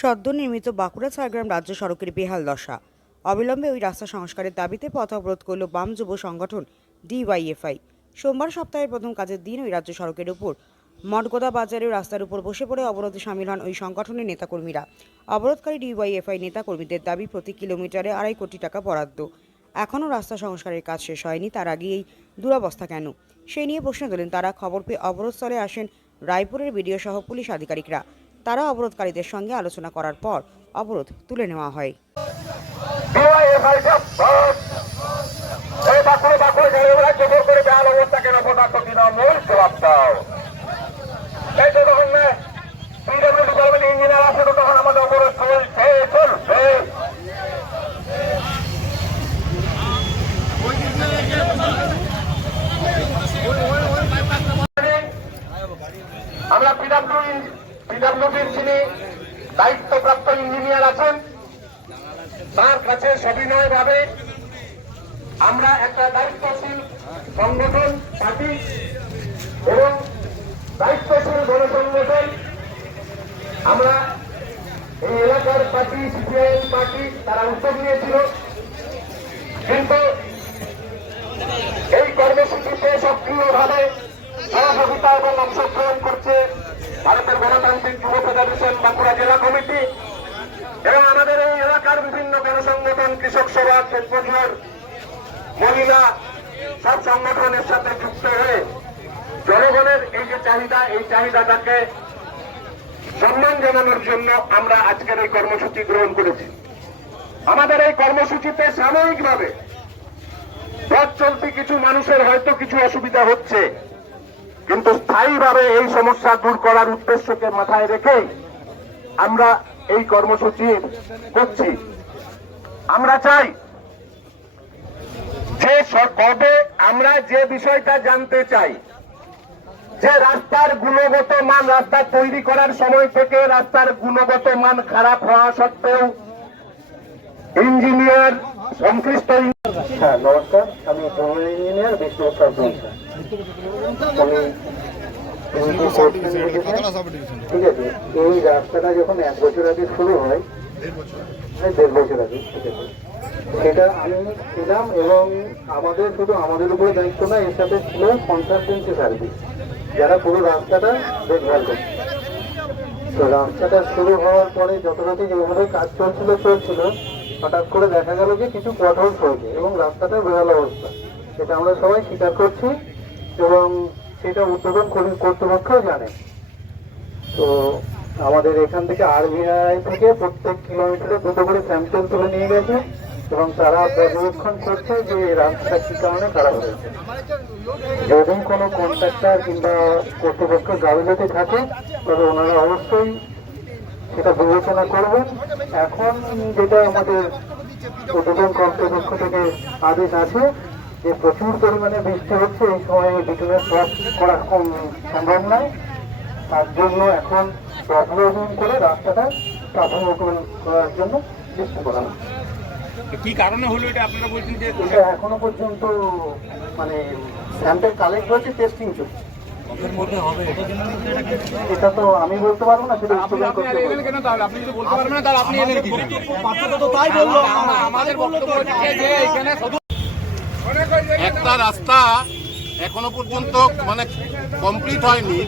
সদ্য নির্মিত বাঁকুড়া, ঝাড়গ্রাম রাজ্য সড়কের বেহাল দশা। অবিলম্বে ওই রাস্তা সংস্কারের দাবিতে পথ অবরোধ করল বাম যুব সংগঠন ডিওয়াইএফআই। সোমবার সপ্তাহের প্রথম কাজের দিন ওই রাজ্য সড়কের উপর। মঠগোদা বাজারের রাস্তার উপর বসে পড়ে অবরোধে সামিল হন ওই সংগঠনের নেতাকর্মীরা। অবরোধকারী ডিওয়াইএফআই নেতাকর্মীদের দাবি, প্রতি কিলোমিটারে আড়াই কোটি টাকা বরাদ্দ। এখনও রাস্তা সংস্কারের কাজ শেষ হয়নি, তার আগে এই দুরবস্থা কেন? সেই নিয়ে প্রশ্ন তোলেন তারা। খবর পেয়ে অবরোধস্থলে আসেন রায়পুরের বিডিও সহ পুলিশ আধিকারিকরা। তারা অবরোধকারীদের সঙ্গে আলোচনা করার পর অবরোধ তুলে নেওয়া হয়। আমরা পিডব্লিউ পিডব্লিউডির যিনি দায়িত্বপ্রাপ্ত ইঞ্জিনিয়ার আছেন, তার কাছে সবিনয় ভাবে আমরা একটা দায়িত্বশীল সংগঠন পার্টি এবং দায়িত্বশীল গণসংগঠন আমরা এই এলাকার পার্টি, সিপিআইএম পার্টি, তারা উদ্যোগ নিয়েছিল। কিন্তু এই কর্মসূচিতে সক্রিয়ভাবে সহযোগিতা এবং অংশগ্রহণ করছে ভারতের গণতান্ত্রিক যুব ফেডারেশন বাঁকুড়া জেলা কমিটি এবং আমাদের এই এলাকার বিভিন্ন গণসংগঠন কৃষক সভা পেট্রোলিয়ার মহিলা সব সংগঠনের সাথে যুক্ত হয়ে জনগণের এই যে চাহিদা, এই চাহিদাটাকে সম্মান জানানোর জন্য আমরা আজকের এই কর্মসূচি গ্রহণ করেছি। আমাদের এই কর্মসূচিতে সাময়িকভাবে পথ চলতি কিছু মানুষের হয়তো কিছু অসুবিধা হচ্ছে, কিন্তু স্থায়ীভাবে এই সমস্যা দূর করার উদ্দেশ্যকে মাথায় রেখেই আমরা এই কর্মসূচি করছি। আমরা চাই যে কবে আমরা যে বিষয়টা জানতে চাই যে রাস্তার গুণগত মান রাস্তা তৈরি করার সময় থেকে রাস্তার গুণগত মান খারাপ হওয়া সত্ত্বেও ইঞ্জিনিয়ার সংশ্লিষ্ট হ্যাঁ নমস্কার। আমি জুনিয়র ইঞ্জিনিয়ার বিষ্ণু ঠিক আছে। এই রাস্তাটা যখন এক বছর আগে শুরু হয় হ্যাঁ, দেড় বছর আগে। ঠিক আছে। সেটা আমি ছিলাম এবং আমাদের শুধু আমাদের উপরে দায়িত্ব না, এর সাথে ছিল কনসালটেন্সি সার্ভিস যারা পুরো রাস্তাটা দেখভাল করছে। তো রাস্তাটা শুরু হওয়ার পরে যথাযথ যেভাবে কাজ চলছিল চলছিল, হঠাৎ করে দেখা গেল যে কিছু কঠোর হয়েছে এবং রাস্তাটা বেহাল অবস্থা। সেটা আমরা সবাই স্বীকার করছি এবং সেটা উদ্বোধন কর্তৃ- কর্তৃপক্ষও জানে তো আমাদের এখান থেকে আরবিআই থেকে প্রত্যেক কিলোমিটারে দুটো করে স্যাম্পল তুলে নিয়ে গেছে। এবং তারা পর্যবেক্ষণ করছে যে এই রাস্তাটা কি কারণে খারাপ হয়েছে। যদি কোনো কন্ট্রাক্টর কিংবা কর্তৃপক্ষ গাফিলতি থাকে, তবে ওনারা অবশ্যই সেটা বিবেচনা করবেন। এখন যেটা আমাদের পর্যটন কর্তৃপক্ষ থেকে আদেশ আছে, যে প্রচুর পরিমাণে বৃষ্টি হচ্ছে, এই সময় বিটুনের সব করা কম সম্ভব নয়। তার জন্য এখন ডেভেলপমেন্ট করে রাস্তাটা প্রাথমিকরণ করার জন্য চেষ্টা করা। কি কারণে হলো এটা আপনারা বলছেন যে এখনও পর্যন্ত মানে স্যাম্পল কালেক্ট হয়েছে টেস্টিং চলছে। এটা তো আমি বলতে পারব না সেটা করতে কেন তাহলে? আপনি যদি বলতে পারবেন না তাহলে আপনি এলেন কি জন্য? তাই বলল। আমাদের বক্তব্য হচ্ছে যে এখানে একটা রাস্তা এখনও পর্যন্ত মানে কমপ্লিট হয়নি।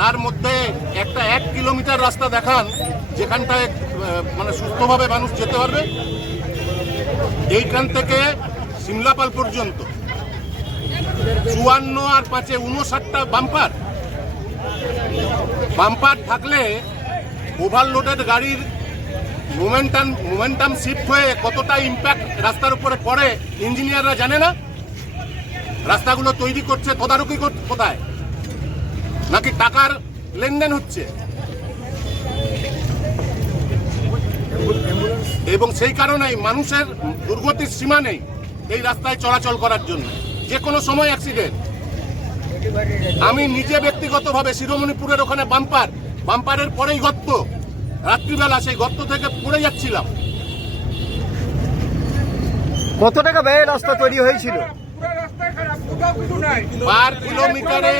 তার মধ্যে একটা এক কিলোমিটার রাস্তা দেখান যেখানটায় মানে সুস্থভাবে মানুষ যেতে পারবে। এইখান থেকে সিমলাপাল পর্যন্ত। চুয়ান্ন আর পাঁচে উনষাটটা বাম্পার। বাম্পার থাকলে ওভারলোডেড গাড়ির মোমেন্টাম মোমেন্টাম শিফট হয়ে কতটা ইম্প্যাক্ট রাস্তার উপরে পড়ে ইঞ্জিনিয়াররা জানে না? রাস্তাগুলো তৈরি করছে, তদারকি কোথায়? নাকি টাকার লেনদেন হচ্ছে? এবং সেই কারণেই মানুষের দুর্গতির সীমা নেই এই রাস্তায় চলাচল করার জন্য। যে কোনো সময় অ্যাক্সিডেন্ট আমি নিজে ব্যক্তিগতভাবে শিরোমণিপুরের ওখানে বাম্পার। বাম্পারের পরেই গর্ত। রাত্রিবেলা সেই গর্ত থেকে পড়ে যাচ্ছিলাম। কত টাকা ব্যয় রাস্তা তৈরি হয়েছিল? পার কিলোমিটারে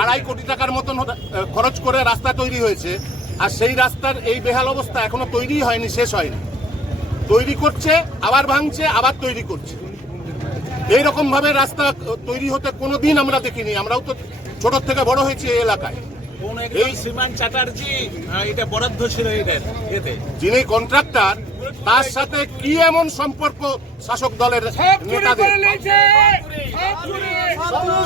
আড়াই কোটি টাকার মতন খরচ করে রাস্তা তৈরি হয়েছে। আর সেই রাস্তার এই বেহাল অবস্থা এখনও তৈরি হয়নি শেষ হয়নি। তৈরি করছে, আবার ভাঙছে, আবার তৈরি করছে। এইরকম ভাবে রাস্তা তৈরি হতে কোনো দিন আমরা দেখিনি। আমরাও তো ছোটোর থেকে বড় হয়েছি এই এলাকায়। এই- শ্রীমান চ্যাটার্জি এটা বরাদ্দ ছিল এদের এতে। যিনি কন্ট্রাক্টর তার সাথে কি এমন সম্পর্ক শাসক দলের নেতাদের?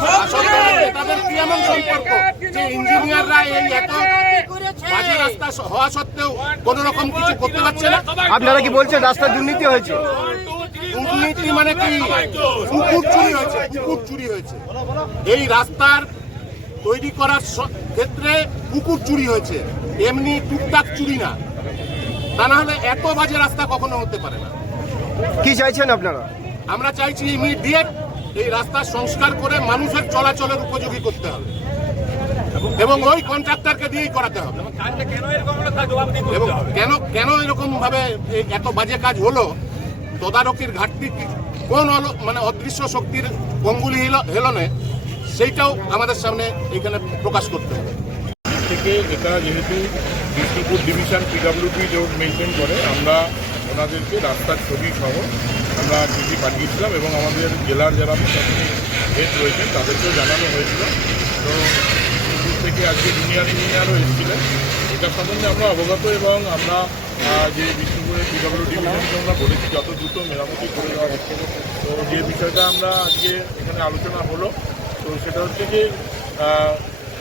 শাসক দলের নেতাদের কি এমন সম্পর্ক? যে ইঞ্জিনিয়াররা এই এত বাজে রাস্তা হওয়া সত্ত্বেও কোন রকম কিছু করতে পারছে না? আপনারা কি বলছেন রাস্তা দুর্নীতি হয়েছে? দুর্নীতি মানে কি? পুকুর চুরি হয়েছে পুকুর চুরি হয়েছে। এই রাস্তার তৈরি করার ক্ষেত্রে পুকুর চুরি হয়েছে। এমনি টুকটাক চুরি না। তা না হলে এত বাজে রাস্তা কখনো হতে পারে না। কি চাইছেন আপনারা? আমরা চাইছি ইমিডিয়েট এই রাস্তার সংস্কার করে মানুষের চলাচলের উপযোগী করতে হবে। এবং ওই কন্ট্রাক্টরকে দিয়েই করাতে হবে। এবং কেন কেন এরকম ভাবে এত বাজে কাজ হলো? তদারকির ঘাটতি কোন মানে অদৃশ্য শক্তির অঙ্গুলি হেল- হেলনে সেইটাও আমাদের সামনে এখানে প্রকাশ করতে হবে। থেকে এটা যেহেতু Bishnupur division PWD road maintain করে, আমরা ওনাদেরকে রাস্তার ছবি সহ আমরা চিঠি পাঠিয়েছিলাম এবং আমাদের জেলার যারা হেড রয়েছেন, তাদেরকেও জানানো হয়েছিল। তো থেকে আজকে জুনিয়র ইঞ্জিনিয়ারও এসেছিলেন। এটা সম্বন্ধে আমরা অবগত এবং আমরা যে বিষ্ণুপুরের পিডাব্লিউ ডিভিশনকে আমরা বলেছি, যত দ্রুত মেরামতি করে দেওয়া হচ্ছে তো যে বিষয়টা আমরা আজকে এখানে আলোচনা হলো তো সেটা হচ্ছে যে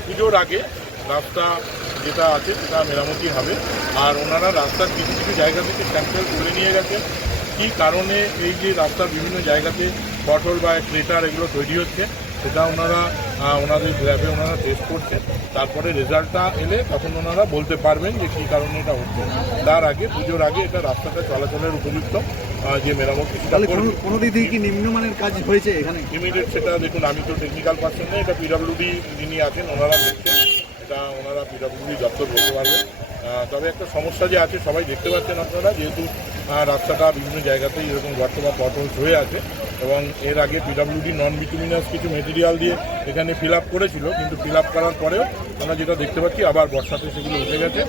পুজোর আগে রাস্তা যেটা আছে সেটা মেরামতি হবে। আর ওনারা রাস্তার কিছু কিছু জায়গা থেকে ক্যান্সেল তুলে নিয়ে গেছেন। কী কারণে এই যে রাস্তার বিভিন্ন জায়গাতে পটল বা ক্রেটার এগুলো তৈরি হচ্ছে? সেটা ওনারা ওনাদের ল্যাবে ওনারা টেস্ট করছেন। তারপরে রেজাল্টটা এলে তখন ওনারা বলতে পারবেন যে কী কারণে এটা হচ্ছে। তার আগে পুজোর আগে এটা রাস্তাটা চলাচলের উপযুক্ত যে মেরামতি সেটা করবে। কোনো দিক থেকে কি নিম্নমানের কাজ হয়েছে এখানে? ইমিডিয়েট সেটা দেখুন আমি তো টেকনিক্যাল পার্সন নেই এটা পিডাব্লিউডি যিনি আছেন ওনারা দেখছেন। এটা ওনারা পিডাব্লিউডি দপ্তর বলতে পারবেন তবে একটা সমস্যা যে আছে সবাই দেখতে পাচ্ছেন আপনারা যেহেতু রাস্তাটা বিভিন্ন জায়গাতেই এরকম গর্ত বা পটলস হয়ে আছে। এবং এর আগে পিডাব্লিউডি নন বিটুমিনাস কিছু মেটেরিয়াল দিয়ে এখানে ফিল আপ করেছিল, কিন্তু ফিল আপ করার পরেও আমরা যেটা দেখতে পাচ্ছি, আবার বর্ষাতে সেগুলো উঠে গেছে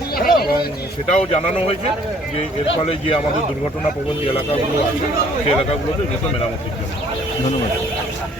এবং সেটাও জানানো হয়েছে যে এর ফলে যে আমাদের দুর্ঘটনা প্রবণ যে এলাকাগুলো আছে, সেই এলাকাগুলোতে দ্রুত মেরামতির জন্য ধন্যবাদ।